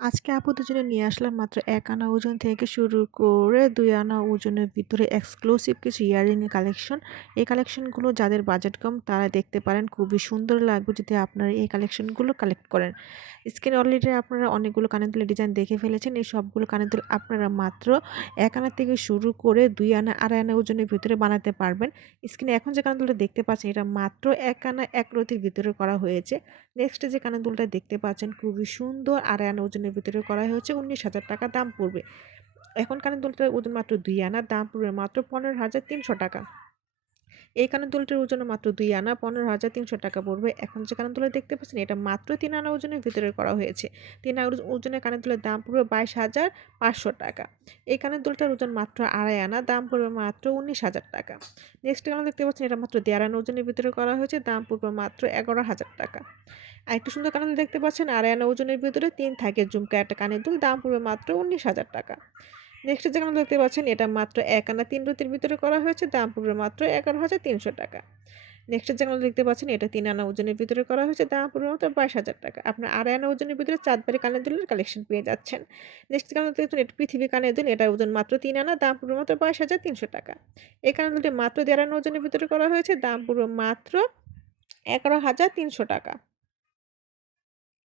আজকে আপুদের জন্য নিয়ে আসলাম মাত্র এক আনা ওজন থেকে শুরু করে দুই আনা ওজনের ভিতরে এক্সক্লুসিভ কিছু ইয়াররিং কালেকশন। এই কালেকশনগুলো যাদের বাজেট কম তারা দেখতে পারেন। খুবই সুন্দর লাগবে যদি আপনারা এই কালেকশনগুলো কালেক্ট করেন। স্ক্রিনে অলরেডি আপনারা অনেকগুলো কানের দুলের ডিজাইন দেখে ফেলেছেন। এই সবগুলো কানের দুল আপনারা মাত্র এক আনা থেকে শুরু করে দুই আনা, ২.৫ আনা ওজনের ভিতরে বানাতে পারবেন। স্ক্রিনে এখন যে কানের দুলটা দেখতে পাচ্ছেন এটা মাত্র এক আনা এক রতির ভিতরে করা হয়েছে। নেক্সট যে কানের দুলটা দেখতে পাচ্ছেন খুবই সুন্দর ২.৫ আনা ওজনের ভিতরে করা হয়েছে উনিশ হাজার টাকা দাম পড়বে। এখন কানের দুলটার ওজন মাত্র দুই আনা, দাম পড়বে মাত্র পনেরো হাজার তিনশো টাকা। এই কানের দুলটির ওজন মাত্র দুই আনা, পনেরো হাজার তিনশো টাকা পড়বে। এখন যে কানের দুলে দেখতে পাচ্ছেন, এটা মাত্র তিন আনা ওজনের ভিতরে করা হয়েছে। তিন আনা ওজনের কানের দুলের দাম পড়বে বাইশ হাজার পাঁচশো টাকা। এই কানের দুলটার ওজন মাত্র আড়াই আনা, দাম পড়বে মাত্র উনিশ হাজার টাকা। নেক্সট কানের দেখতে পাচ্ছেন, এটা মাত্র দেড় আনা ওজনের ভিতরে করা হয়েছে, দাম পড়বে মাত্র এগারো হাজার টাকা। আর একটু সুন্দর কানের দেখতে পাচ্ছেন, আড়াই আনা ওজনের ভিতরে তিন থাকে ঝুমকা একটা কানের দুল, দাম পড়বে মাত্র উনিশ হাজার টাকা। নেক্সট যে দেখতে পাচ্ছেন, এটা মাত্র এক আনা তিন রতির ভিতরে করা হয়েছে। দাম পড়বে মাত্র এগারো হাজার তিনশো টাকা। নেক্সট যে দেখতে পাচ্ছেন, এটা তিন আনা ওজনের ভিতরে করা হয়েছে। দাম পড়বে মাত্র বাইশ হাজার টাকা। আপনার আড়াই আনা ওজনের ভিতরে চাঁদবাড়ি কানের দুলের কালেকশন পেয়ে যাচ্ছেন। নেক্সট কানের দেখছেন এটা পৃথিবী কানের দুল, এটার ওজন মাত্র তিন আনা। দাম পড়বে মাত্র বাইশ হাজার তিনশো টাকা। এই কানের দুলটি মাত্র দেড় আনা ওজনের ভিতরে করা হয়েছে। দাম পড়বে মাত্র এগারো হাজার তিনশো টাকা।